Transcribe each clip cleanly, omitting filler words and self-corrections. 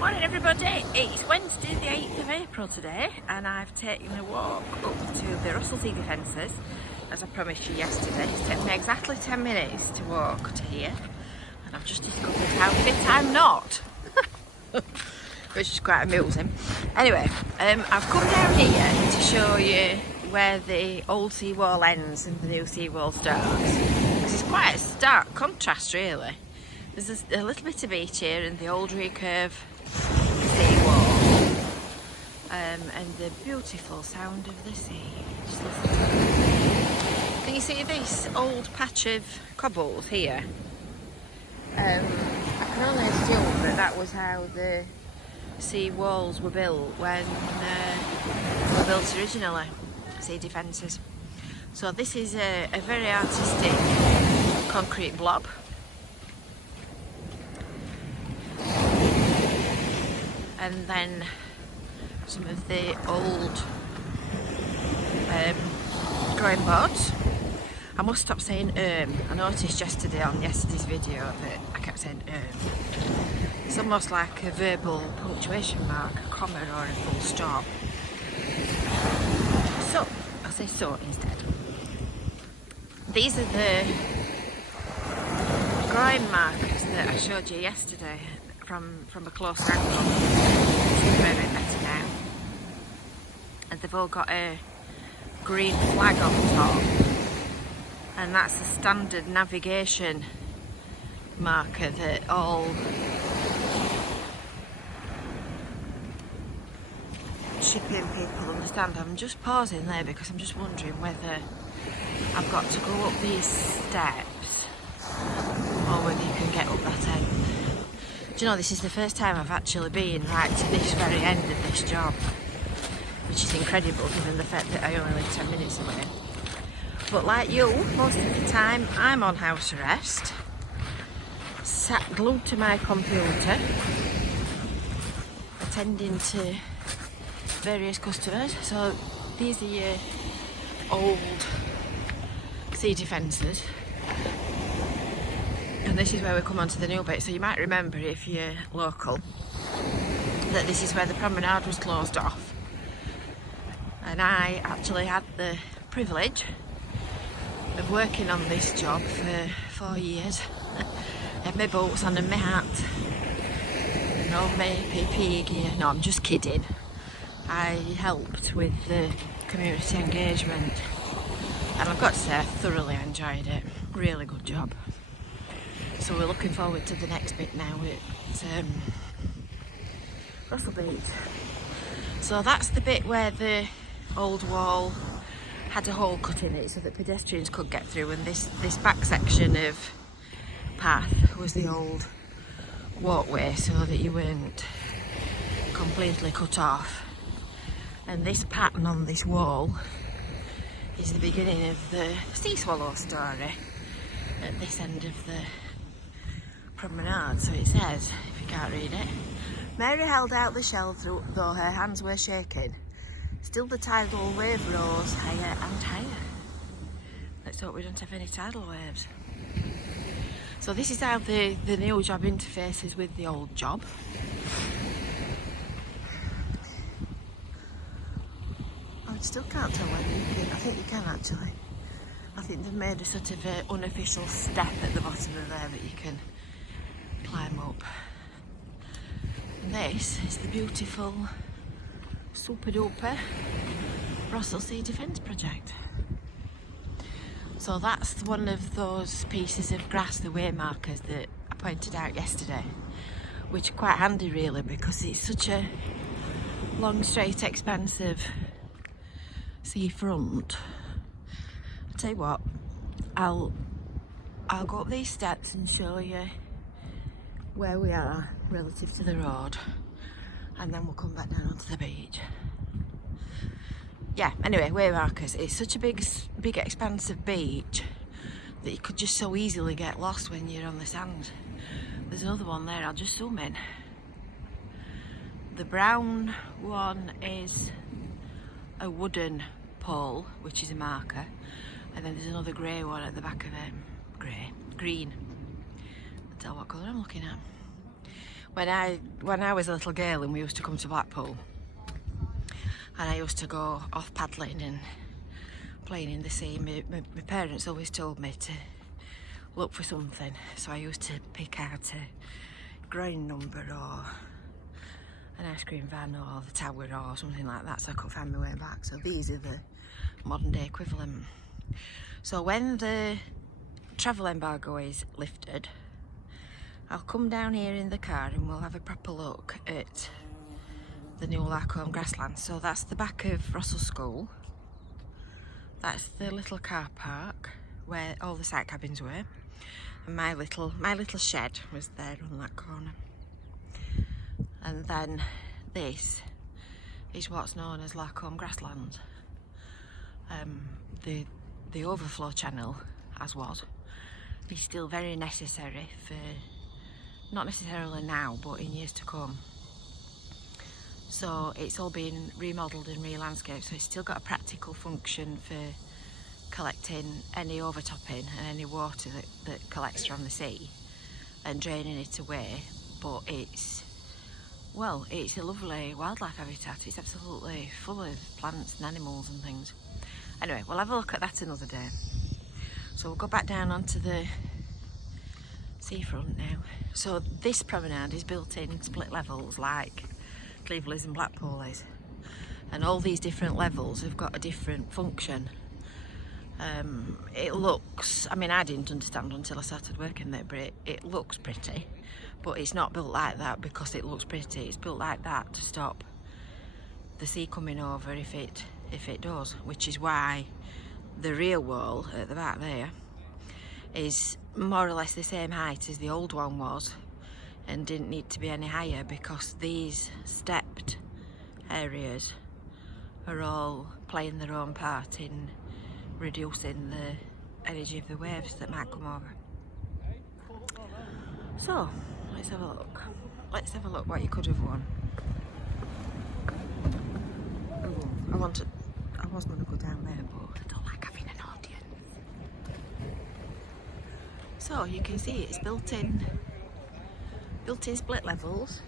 Morning everybody, it's Wednesday the 8th of April today and I've taken a walk up to the Rossall sea defences as I promised you yesterday. It's taken me exactly 10 minutes to walk to here and I've just discovered how fit I'm not, which is quite amusing. Anyway, I've come down here to show you where the old seawall ends and the new seawall starts. This is quite a stark contrast really. There's a little bit of beach here and the old recurve seawall, and the beautiful sound of the sea. Just listen to it. Can you see this old patch of cobbles here? I can only assume that was how the sea walls were built when they were built originally, sea defences. So this is a very artistic concrete blob. And then some of the old drawing boards. I must stop saying I noticed yesterday on yesterday's video that I kept saying It's almost like a verbal punctuation mark, a comma or a full stop. So, I'll say so instead. These are the groin markers that I showed you yesterday from a close angle. See them a bit better now. And they've all got a green flag on top. And that's the standard navigation marker that all shipping people understand. I'm just pausing there because I'm just wondering whether I've got to go up these steps or whether you can get up that end. Do you know, this is the first time I've actually been right to this very end of this job, which is incredible given the fact that I only live 10 minutes away. But like you, most of the time I'm on house arrest, sat glued to my computer, attending to various customers. So these are your old sea defences. And this is where we come on to the new bit. So you might remember, if you're local, that this is where the promenade was closed off. And I actually had the privilege of working on this job for 4 years. I had my boots on and my hat and all my PPE gear. No, I'm just kidding. I helped with the community engagement and I've got to say I thoroughly enjoyed it. Really good job. So we're looking forward to the next bit now at Rossall Beach. So that's the bit where the old wall had a hole cut in it so that pedestrians could get through, and this back section of path was the old walkway so that you weren't completely cut off. And this pattern on this wall is the beginning of the sea swallow story at this end of the promenade. So it says, if you can't read it, Mary held out the shell though her hands were shaking. Still the tidal wave rose higher and higher. Let's hope we don't have any tidal waves. So this is how the new job interfaces with the old job. I still can't tell whether you can. I think you can actually. I think they've made a sort of unofficial step at the bottom of there that you can climb up. And this is the beautiful super-duper Rossall Sea Defence project. So that's one of those pieces of grass, the way markers that I pointed out yesterday, which are quite handy really because it's such a long, straight, expansive seafront. I'll tell you what, I'll go up these steps and show you where we are relative to the road, and then we'll come back down onto the beach. Yeah, anyway, way markers. It's such a big expansive beach that you could just so easily get lost when you're on the sand. There's another one there, I'll just zoom in. The brown one is a wooden pole, which is a marker, and then there's another grey one at the back of it. Green. I'll tell what colour I'm looking at. When I was a little girl and we used to come to Blackpool, and I used to go off paddling and playing in the sea, my parents always told me to look for something. So I used to pick out a ground number or an ice cream van or the tower or something like that, so I could find my way back. So these are the modern day equivalent. So when the travel embargo is lifted, I'll come down here in the car and we'll have a proper look at the new Larcombe grassland. So that's the back of Rossall School. That's the little car park where all the site cabins were. And my little shed was there on that corner. And then this is what's known as Larcombe grassland. The overflow channel, as was, is still very necessary for, not necessarily now, but in years to come. So it's all been remodelled and re-landscaped, so it's still got a practical function for collecting any overtopping and any water that collects from the sea and draining it away. But it's a lovely wildlife habitat. It's absolutely full of plants and animals and things. Anyway, we'll have a look at that another day. So we'll go back down onto the seafront now. So this promenade is built in split levels like Fleetwood and Blackpool is. And all these different levels have got a different function. It looks, I mean, I didn't understand until I started working there, but it looks pretty. But it's not built like that because it looks pretty. It's built like that to stop the sea coming over if it does, which is why the rear wall at the back there is more or less the same height as the old one was and didn't need to be any higher, because these stepped areas are all playing their own part in reducing the energy of the waves that might come over. So let's have a look. Let's have a look what you could have won. I was going to go down there, but I don't like having an audience. So you can see it's built in split levels,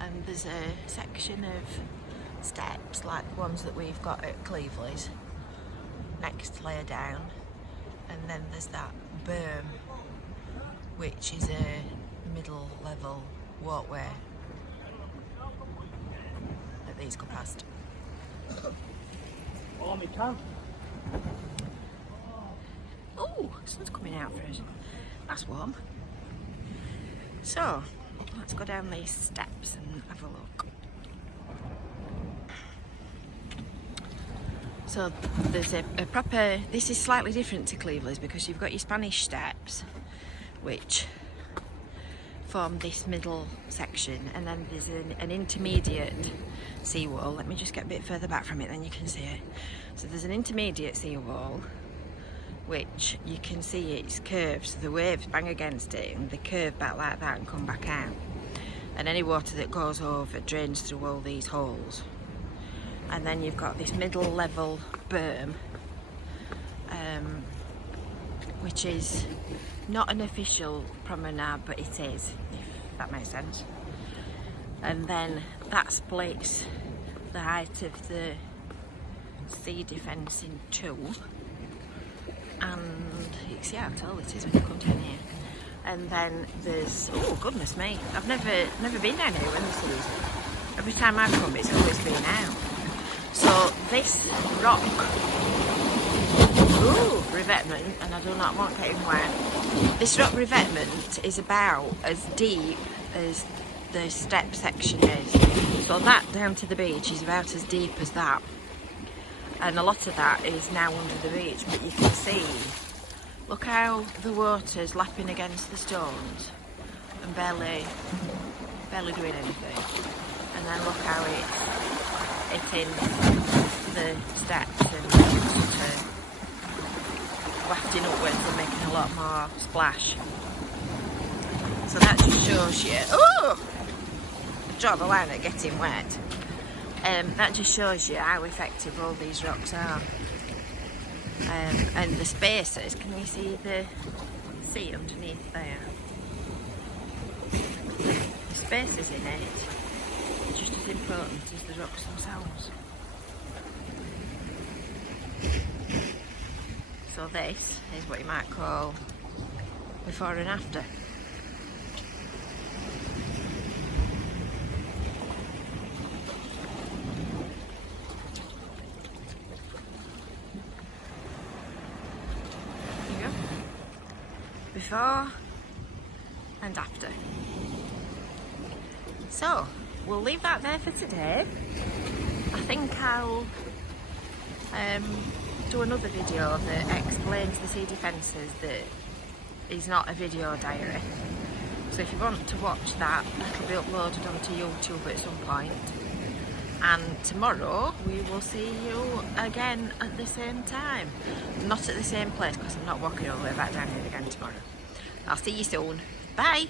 and there's a section of steps like the ones that we've got at Cleveley's next layer down, and then there's that berm which is a middle level walkway that these go past. Oh, me can. Oh, sun's coming out for us. That's warm. So let's go down these steps and have a look. So there's a proper, this is slightly different to Cleveley's because you've got your Spanish steps which form this middle section, and then there's an intermediate seawall. Let me just get a bit further back from it, then you can see it. So there's an intermediate seawall which you can see it's curved, so the waves bang against it and they curve back like that and come back out, and any water that goes over drains through all these holes. And then you've got this middle level berm, which is not an official promenade, but it is, if that makes sense. And then that splits the height of the sea defence in two, and you can see how tall it is when you come down here. And then there's, oh goodness me, I've never been down here when the sea's. Every time I've come it's always been out. So this rock, revetment, and I do not want getting wet. This rock revetment is about as deep as the step section is. So that down to the beach is about as deep as that. And a lot of that is now under the beach, but you can see, look how the water's lapping against the stones and barely doing anything. And then look how it's hitting the steps and sort of wafting upwards and making a lot more splash. So that just shows you, I draw the line at getting wet. That just shows you how effective all these rocks are. And the spaces, can you see the see underneath there. The spaces in it are just as important as the rocks themselves. So this is what you might call before and after. Before and after. So we'll leave that there for today. I think I'll do another video that explains the sea defences that is not a video diary. So if you want to watch that, that'll be uploaded onto YouTube at some point. And tomorrow we will see you again at the same time. Not at the same place because I'm not walking all the way back down here again tomorrow. I'll see you soon. Bye!